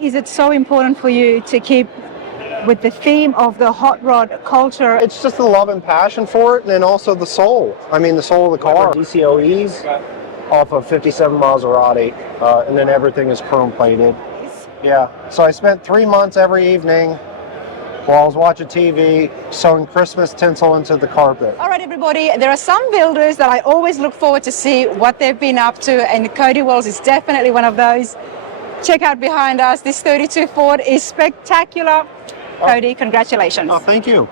is it so important for you to keep with the theme of the hot rod culture? It's just the love and passion for it, and then also the soul. I mean, the soul of the car. DCOEs off of 57 Maserati, and then everything is chrome plated. Yeah, so I spent 3 months every evening while I was watching TV, sewing Christmas tinsel into the carpet. All right, everybody, there are some builders that I always look forward to see what they've been up to, and Cody Walls is definitely one of those. Check out behind us, this 32 Ford is spectacular. Cody, congratulations. Oh, thank you.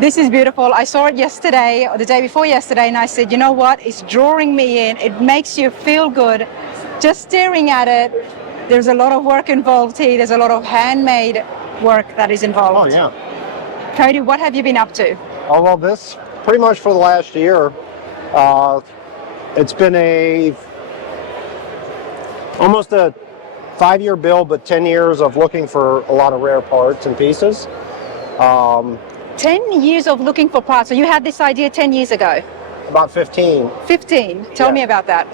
This is beautiful. I saw it yesterday, or the day before yesterday, and I said, you know what, it's drawing me in. It makes you feel good. Just staring at it, there's a lot of work involved here. There's a lot of handmade work that is involved. Oh, yeah. Cody, what have you been up to? Oh, well, this pretty much for the last year. It's been almost a 5-year build, but 10 years of looking for a lot of rare parts and pieces. 10 years of looking for parts. So you had this idea 10 years ago? About 15. 15. Tell me about that.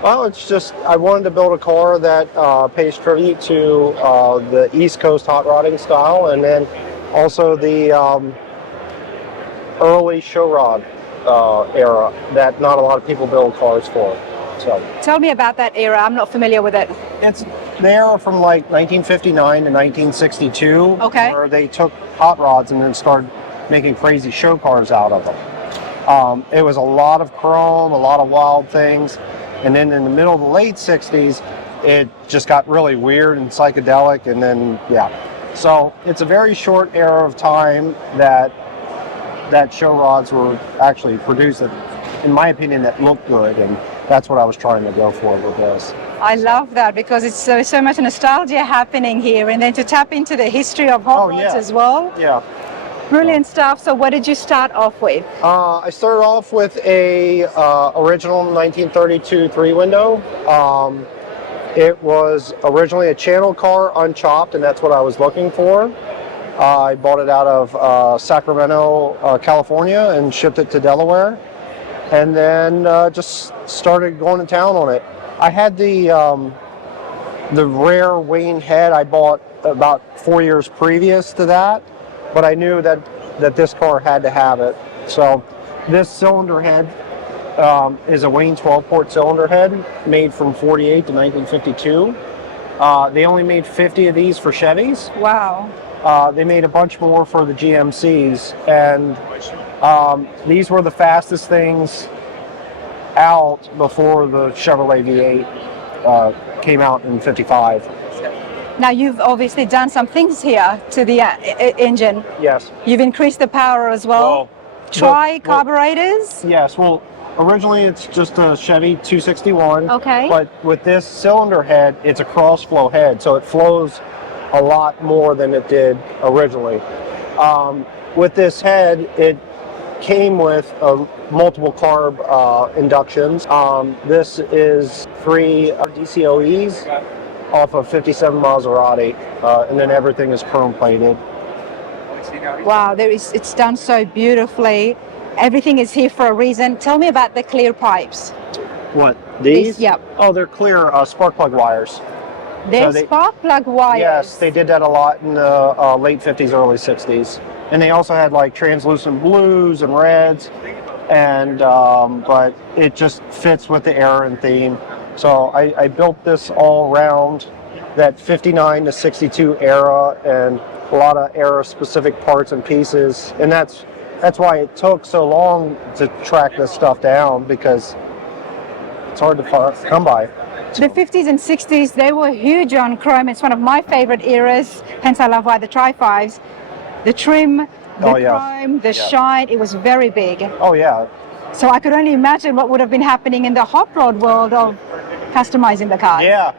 Well, it's just, I wanted to build a car that pays tribute to the East Coast hot rodding style, and then also the early show rod era that not a lot of people build cars for. So tell me about that era. I'm not familiar with it. It's the era from like 1959 to 1962, okay, where they took hot rods and then started making crazy show cars out of them. It was a lot of chrome, a lot of wild things. And then in the middle of the late 60s, it just got really weird and psychedelic, and then, yeah. So it's a very short era of time that show rods were actually produced, that, in my opinion, that looked good, and that's what I was trying to go for with this. I love that, because it's so much nostalgia happening here, and then to tap into the history of hot rods as well. Yeah. Brilliant stuff. So what did you start off with? I started off with a original 1932 3-window. It was originally a channel car, unchopped, and that's what I was looking for. I bought it out of Sacramento, California, and shipped it to Delaware, and then just started going to town on it. I had the rare Wayne head I bought about 4 years previous to that, but I knew that this car had to have it. So this cylinder head is a Wayne 12-port cylinder head made from 48 to 1952. They only made 50 of these for Chevys. Wow. They made a bunch more for the GMCs, and these were the fastest things out before the Chevrolet V8 came out in 55. Now you've obviously done some things here to the engine. Yes. You've increased the power as well. Tri-carburetors? Yes. Well, originally it's just a Chevy 261. Okay. But with this cylinder head, it's a cross-flow head, so it flows a lot more than it did originally. With this head, it came with multiple carb inductions. This is 3 DCOEs off of 57 Maserati, and then everything is chrome plated. Wow, it's done so beautifully. Everything is here for a reason. Tell me about the clear pipes. What, these? Yep. Oh, they're clear spark plug wires. They're spark plug wires? Yes, they did that a lot in the late 50s, early 60s. And they also had like translucent blues and reds, and but it just fits with the era and theme. So I built this all around that 59 to 62 era, and a lot of era specific parts and pieces, and that's why it took so long to track this stuff down, because it's hard to come by. The 50s and 60s, they were huge on chrome. It's one of my favorite eras, hence I love why the Tri-5s. The trim, the chrome, the shine, it was very big. Oh yeah. So I could only imagine what would have been happening in the hot rod world of customizing the car. Yeah,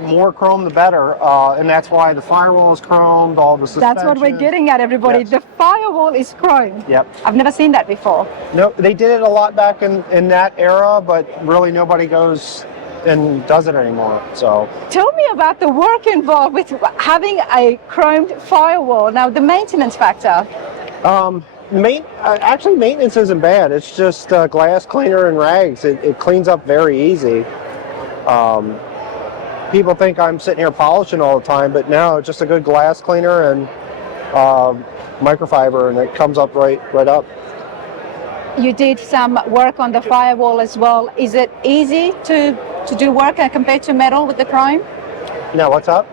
more chrome the better, and that's why the firewall is chromed, all the suspension. That's what we're getting at, everybody. Yes. The firewall is chrome. Yep. I've never seen that before. No, they did it a lot back in that era, but really nobody goes and does it anymore. So tell me about the work involved with having a chromed firewall. Now, the maintenance factor. Actually, maintenance isn't bad. It's just glass cleaner and rags. It cleans up very easy. people think I'm sitting here polishing all the time, but no, just a good glass cleaner and microfiber, and it comes up right up. You did some work on the firewall as well. Is it easy to do work compared to metal with the chrome? Now, what's up?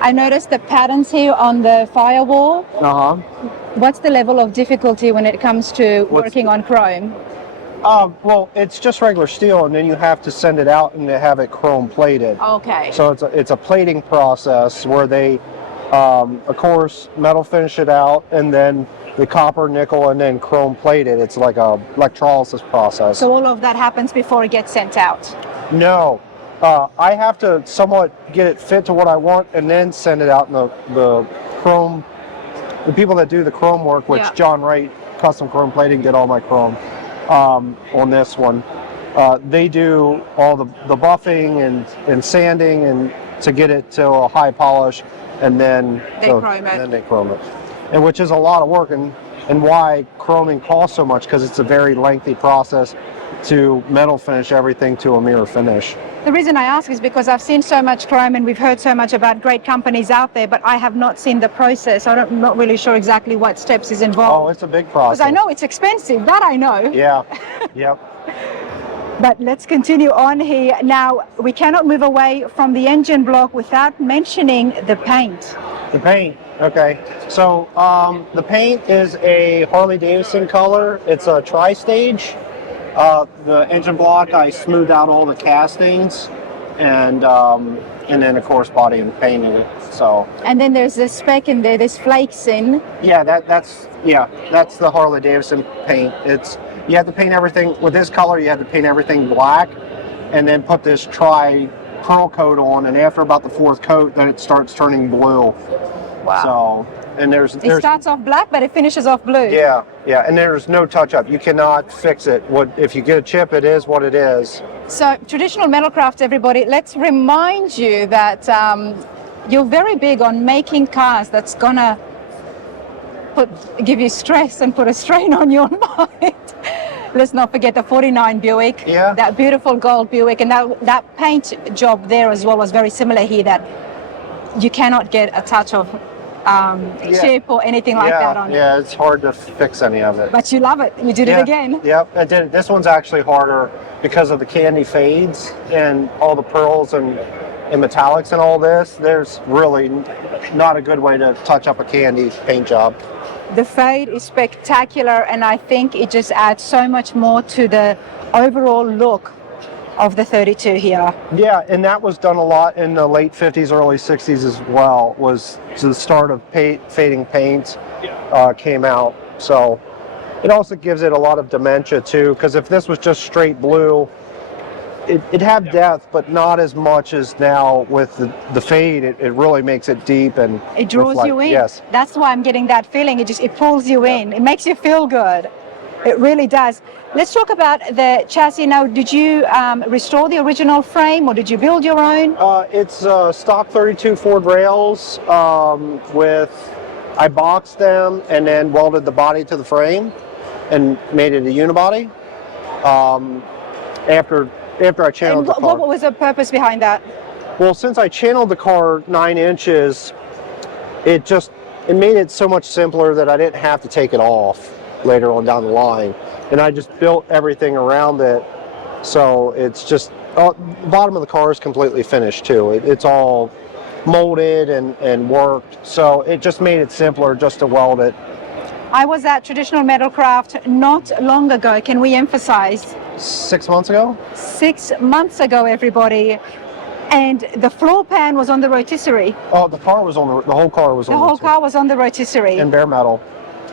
I noticed the patterns here on the firewall. Uh-huh. What's the level of difficulty when it comes to working on chrome? Well, it's just regular steel, and then you have to send it out and have it chrome plated. Okay. So it's a plating process where they, of course, metal finish it out, and then the copper, nickel, and then chrome plated. It's like a electrolysis process. So all of that happens before it gets sent out? No. I have to somewhat get it fit to what I want and then send it out in the chrome. The people that do the chrome work, which John Wright, Custom Chrome Plating, did all my chrome on this one. They do all the buffing and sanding and to get it to a high polish, and then they chrome it. And which is a lot of work, and why chroming costs so much, because it's a very lengthy process to metal finish everything to a mirror finish. The reason I ask is because I've seen so much chrome and we've heard so much about great companies out there, but I have not seen the process. I'm not really sure exactly what steps is involved. Oh, it's a big process. Because I know it's expensive, that I know. Yeah, yep. But let's continue on here. Now, we cannot move away from the engine block without mentioning the paint. The paint, okay. So the paint is a Harley-Davidson color. It's a tri-stage. The engine block, I smoothed out all the castings, and then of course body and painted it. So. And then there's this speck in there. There's flakes in. Yeah, that's the Harley-Davidson paint. You have to paint everything with this color. You have to paint everything black, and then put this pearl coat on. And after about the fourth coat, then it starts turning blue. Wow. So. And it starts off black, but it finishes off blue. Yeah, and there's no touch-up. You cannot fix it. If you get a chip, it is what it is. So, traditional Metalcraft, everybody, let's remind you that you're very big on making cars that's gonna give you stress and put a strain on your mind. Let's not forget the 49 Buick, that beautiful gold Buick, and that paint job there as well was very similar here, that you cannot get a touch of chip or anything like that on it. Yeah, it's hard to fix any of it. But you love it. You did it again. Yep, I did it. This one's actually harder because of the candy fades and all the pearls and metallics and all this. There's really not a good way to touch up a candy paint job. The fade is spectacular, and I think it just adds so much more to the overall look of the 32 here. Yeah, and that was done a lot in the late 50s, early 60s as well, was the start of fading paint came out. So it also gives it a lot of dementia too, because if this was just straight blue, it'd have depth, but not as much as now with the fade. It really makes it deep and it draws you in. Yes. That's why I'm getting that feeling. It pulls you in. It makes you feel good. It really does. Let's talk about the chassis now. Did you restore the original frame, or did you build your own? It's stock 32 Ford rails I boxed them and then welded the body to the frame and made it a unibody. After I channeled the car. What was the purpose behind that? Well, since I channeled the car 9 inches, it made it so much simpler that I didn't have to take it off later on down the line, and I just built everything around it, so it's just the bottom of the car is completely finished too. It's all molded and worked, so it just made it simpler just to weld it. I was at Traditional Metalcraft not long ago. Can we emphasize? 6 months ago? 6 months ago, everybody. And the floor pan was on the rotisserie. Oh, the car was on the whole car was on the whole car was on the rotisserie. In bare metal.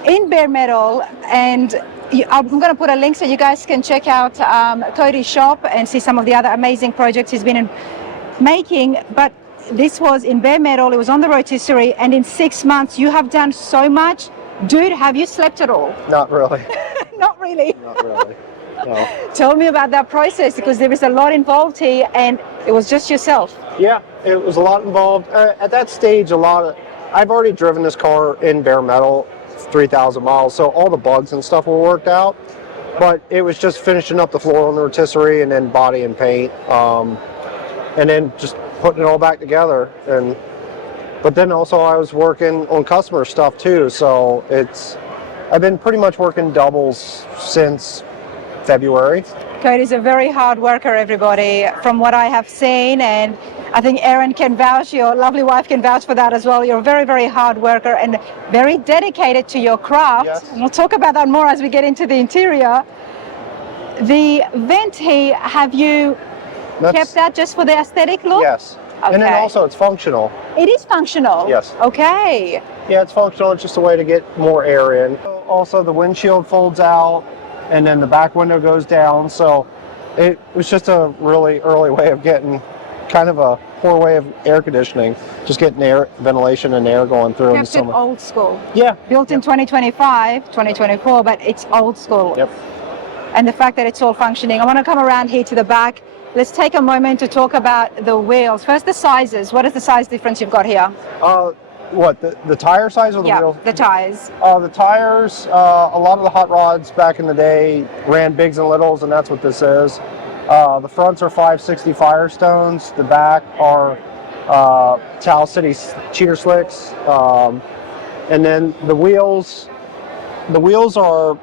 In bare metal, and I'm going to put a link so you guys can check out Cody's shop and see some of the other amazing projects he's been making. But this was in bare metal, it was on the rotisserie, and in 6 months you have done so much. Dude, have you slept at all? Not really. Not really? Not really. No. Tell me about that process, because there is a lot involved here, and it was just yourself. Yeah, it was a lot involved. At that stage, I've already driven this car in bare metal 3,000 miles, so all the bugs and stuff were worked out, but it was just finishing up the floor on the rotisserie and then body and paint. and then just putting it all back together. But then also I was working on customer stuff too, so I've been pretty much working doubles since February. Cody's a very hard worker, everybody, from what I have seen, and I think Erin can vouch, your lovely wife can vouch for that as well. You're a very, very hard worker and very dedicated to your craft. Yes. And we'll talk about that more as we get into the interior. The vent here, have you kept that just for the aesthetic look? Yes. Okay. And then also it's functional. It is functional? Yes. Okay. Yeah, it's functional. It's just a way to get more air in. Also, the windshield folds out, and then the back window goes down. So it was just a really early way of getting kind of a poor way of air conditioning, just getting air, ventilation and air going through in the Kept it summer. old school. Yeah. Built in 2025, 2024, but it's old school. Yep. And the fact that it's all functioning. I want to come around here to the back. Let's take a moment to talk about the wheels. First, the sizes. What is the size difference you've got here? What, the tire size or the wheels? The tires. The tires, a lot of the hot rods back in the day ran bigs and littles, and that's what this is. The fronts are 560 Firestones. The back are Towel City Cheater Slicks. And then the wheels are,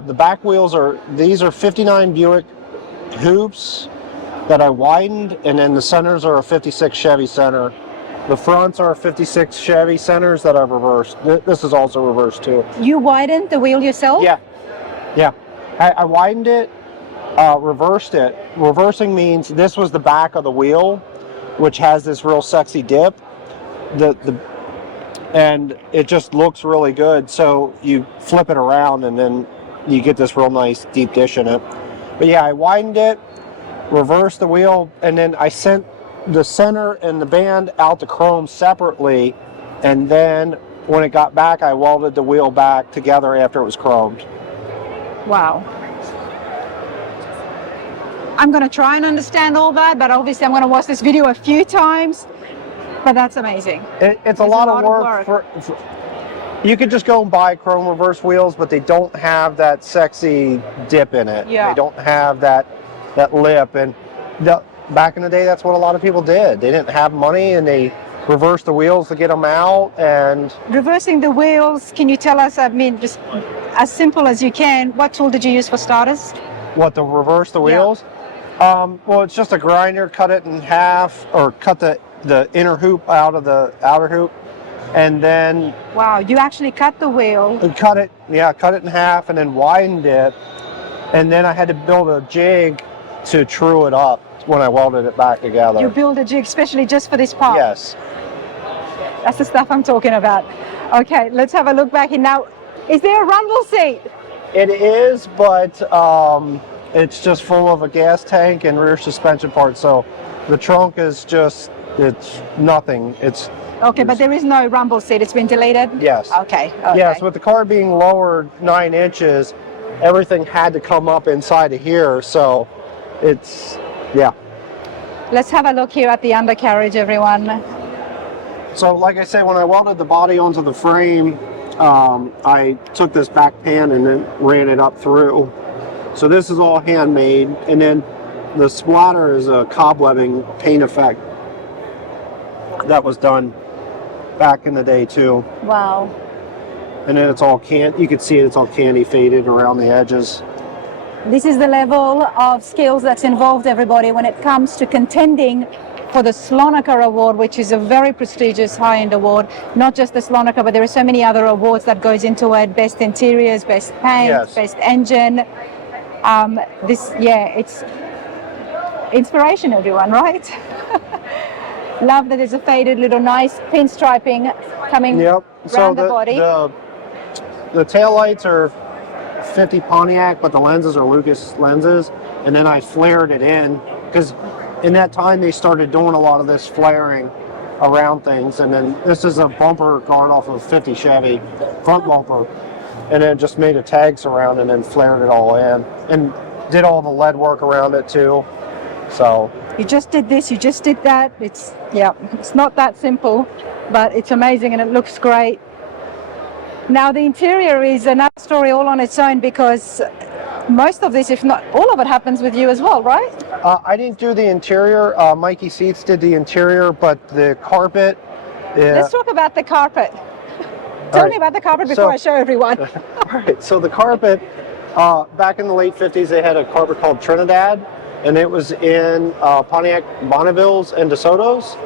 the back wheels are, these are 59 Buick hoops that I widened, and then the centers are a 56 Chevy center. The fronts are 56 Chevy centers that I've reversed. This is also reversed too. You widened the wheel yourself? Yeah. I widened it, reversed it. Reversing means this was the back of the wheel, which has this real sexy dip. And it just looks really good. So you flip it around and then you get this real nice deep dish in it. But yeah, I widened it, reversed the wheel, and then I sent the center and the band out to chrome separately, and then when it got back, I welded the wheel back together after it was chromed. Wow. I'm going to try and understand all that, but obviously I'm going to watch this video a few times, but that's amazing. It's a lot of work. You could just go and buy chrome reverse wheels, but they don't have that sexy dip in it. Yeah. They don't have that lip, and back in the day, that's what a lot of people did. They didn't have money, and they reversed the wheels to get them out. And reversing the wheels, can you tell us, I mean, just as simple as you can, what tool did you use for starters? What, to reverse the wheels? Well, it's just a grinder, cut it in half, or cut the inner hoop out of the outer hoop, and then... Wow, you actually cut the wheel. Cut it in half, and then widened it, and then I had to build a jig to true it up when I welded it back together. You build a jig especially just for this part? Yes. That's the stuff I'm talking about. Okay, let's have a look back here. Now, is there a rumble seat? It is, but it's just full of a gas tank and rear suspension parts, so the trunk is just, it's nothing. Okay, but there is no rumble seat. It's been deleted? Yes. Okay. Yes, with the car being lowered 9 inches, everything had to come up inside of here, so it's, yeah. Let's have a look here at the undercarriage, everyone. So like I said, when I welded the body onto the frame, I took this back pan and then ran it up through. So this is all handmade, and then the splatter is a cobwebbing paint effect that was done back in the day too. Wow. And then it's all you can see it's all candy faded around the edges. This is the level of skills that's involved, everybody, when it comes to contending for the Slonaker Award, which is a very prestigious high-end award. Not just the Slonaker, but there are so many other awards that goes into it. Best interiors, best paint, yes. Best engine. It's inspiration, everyone, right? Love that there's a faded little nice pinstriping coming around the body. The taillights are 50 Pontiac, but the lenses are Lucas lenses, and then I flared it in, because in that time they started doing a lot of this flaring around things, and then this is a bumper gone off of 50 Chevy, front bumper, and then just made a tags around and then flared it all in, and did all the lead work around it too. So you just did this, you just did that. It's not that simple, but it's amazing and it looks great. Now the interior is another story all on its own, because most of this, if not all of it, happens with you as well, right? I didn't do the interior. Mikey Seats did the interior, but the carpet. Let's talk about the carpet. Tell me about the carpet before I show everyone. All right, so the carpet, back in the late 50s, they had a carpet called Trinidad, and it was in Pontiac Bonnevilles and DeSoto's,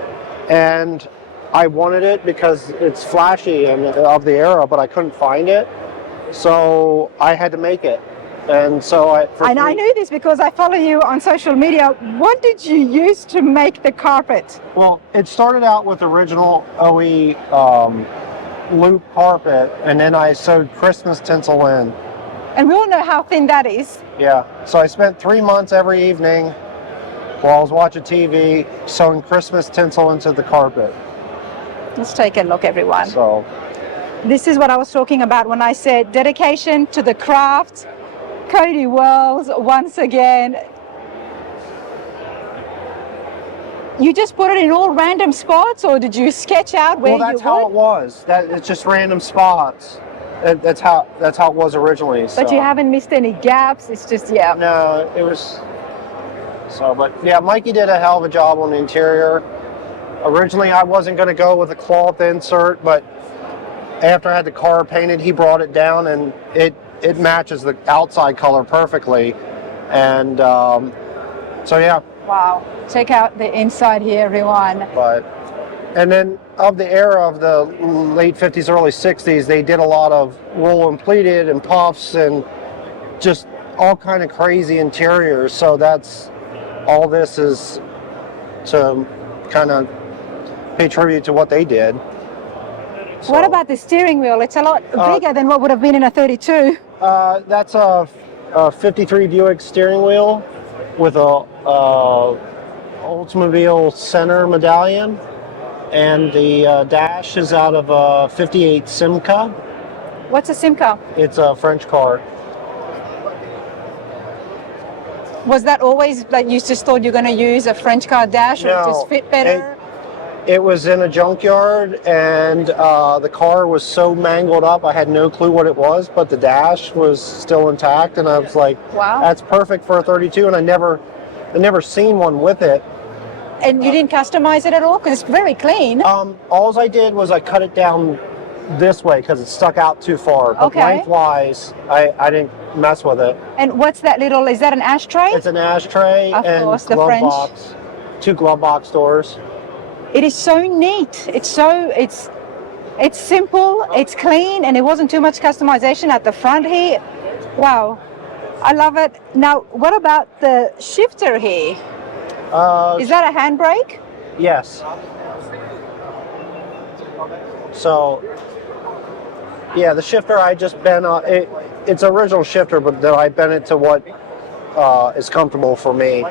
and I wanted it because it's flashy and of the era, but I couldn't find it, so I had to make it. And so I knew this because I follow you on social media. What did you use to make the carpet? Well, it started out with original OE loop carpet, and then I sewed Christmas tinsel in. And we all know how thin that is. Yeah, so I spent 3 months every evening while I was watching TV sewing Christmas tinsel into the carpet. Let's take a look, everyone. So this is what I was talking about when I said dedication to the craft. Cody Walls, once again. You just put it in all random spots, or did you sketch out where you would? Well, that's how it was. It's just random spots. That's how it was originally. But you haven't missed any gaps. It's just, yeah. No, it was. So, but yeah, Mikey did a hell of a job on the interior. Originally, I wasn't going to go with a cloth insert, but after I had the car painted, he brought it down, and it matches the outside color perfectly. And so, yeah. Wow. Check out the inside here, everyone. And then of the era of the late 50s, early 60s, they did a lot of roll and pleated and puffs and just all kind of crazy interiors. So that's all this is to kind of pay tribute to what they did. So, what about the steering wheel? It's a lot bigger than what would have been in a 32. That's a 53 Buick steering wheel with a Oldsmobile center medallion, and the dash is out of a 58 Simca. What's a Simca? It's a French car. Was that always like you just thought you're going to use a French car dash, or it just fit better? It was in a junkyard, and the car was so mangled up, I had no clue what it was, but the dash was still intact, and I was like, wow, that's perfect for a 32, and I never seen one with it. And you didn't customize it at all? Because it's very clean. All I did was I cut it down this way because it stuck out too far. But lengthwise, I didn't mess with it. And what's that little, is that an ashtray? It's an ashtray and glove box. 2 glove box doors. It is so neat. It's simple, it's clean, and it wasn't too much customization at the front here. Wow, I love it. Now, what about the shifter here? Is that a handbrake? Yes. So, yeah, the shifter I just bent on, it's an original shifter, but then I bent it to what is comfortable for me.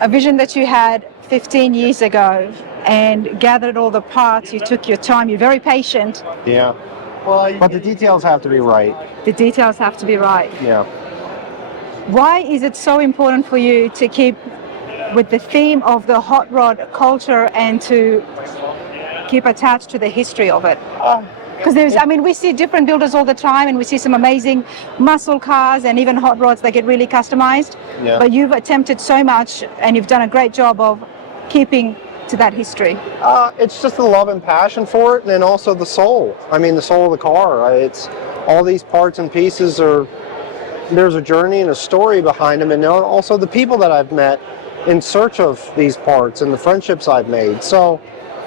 A vision that you had 15 years ago and gathered all the parts, you took your time, you're very patient. Yeah. But the details have to be right. The details have to be right. Yeah. Why is it so important for you to keep with the theme of the hot rod culture and to keep attached to the history of it? Because we see different builders all the time, and we see some amazing muscle cars and even hot rods that get really customized. Yeah. But you've attempted so much, and you've done a great job of keeping to that history. It's just the love and passion for it, and then also the soul. The soul of the car. It's all these parts and pieces there's a journey and a story behind them, and also the people that I've met in search of these parts and the friendships I've made. So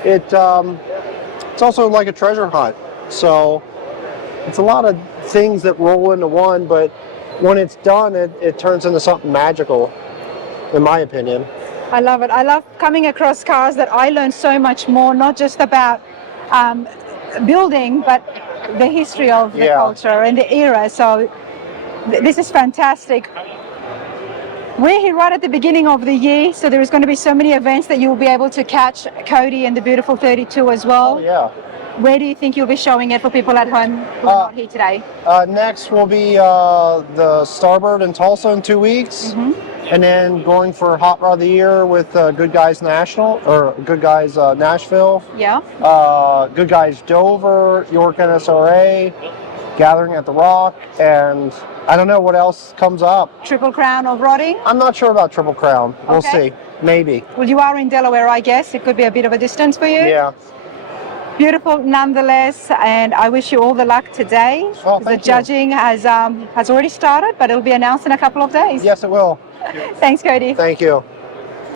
it's also like a treasure hunt. So it's a lot of things that roll into one, but when it's done, it turns into something magical, in my opinion. I love it. I love coming across cars that I learned so much more, not just about building, but the history of the culture and the era. So this is fantastic. We're here right at the beginning of the year, so there is going to be so many events that you'll be able to catch Cody and the beautiful 32 as well. Oh, yeah. Where do you think you'll be showing it for people at home who are not here today? Next will be the Starbird in Tulsa in 2 weeks. Mm-hmm. And then going for Hot Rod of the Year with Good Guys National, or Good Guys Nashville. Yeah. Good Guys Dover, York NSRA, Gathering at the Rock, and I don't know what else comes up. Triple Crown of Rodding? I'm not sure about Triple Crown. We'll Okay. see. Maybe. Well, you are in Delaware, I guess. It could be a bit of a distance for you. Yeah. Beautiful nonetheless, and I wish you all the luck today. Oh, The thank you. judging has already started, but it'll be announced in a couple of days. Yes, it will. Thanks, Cody. Thank you.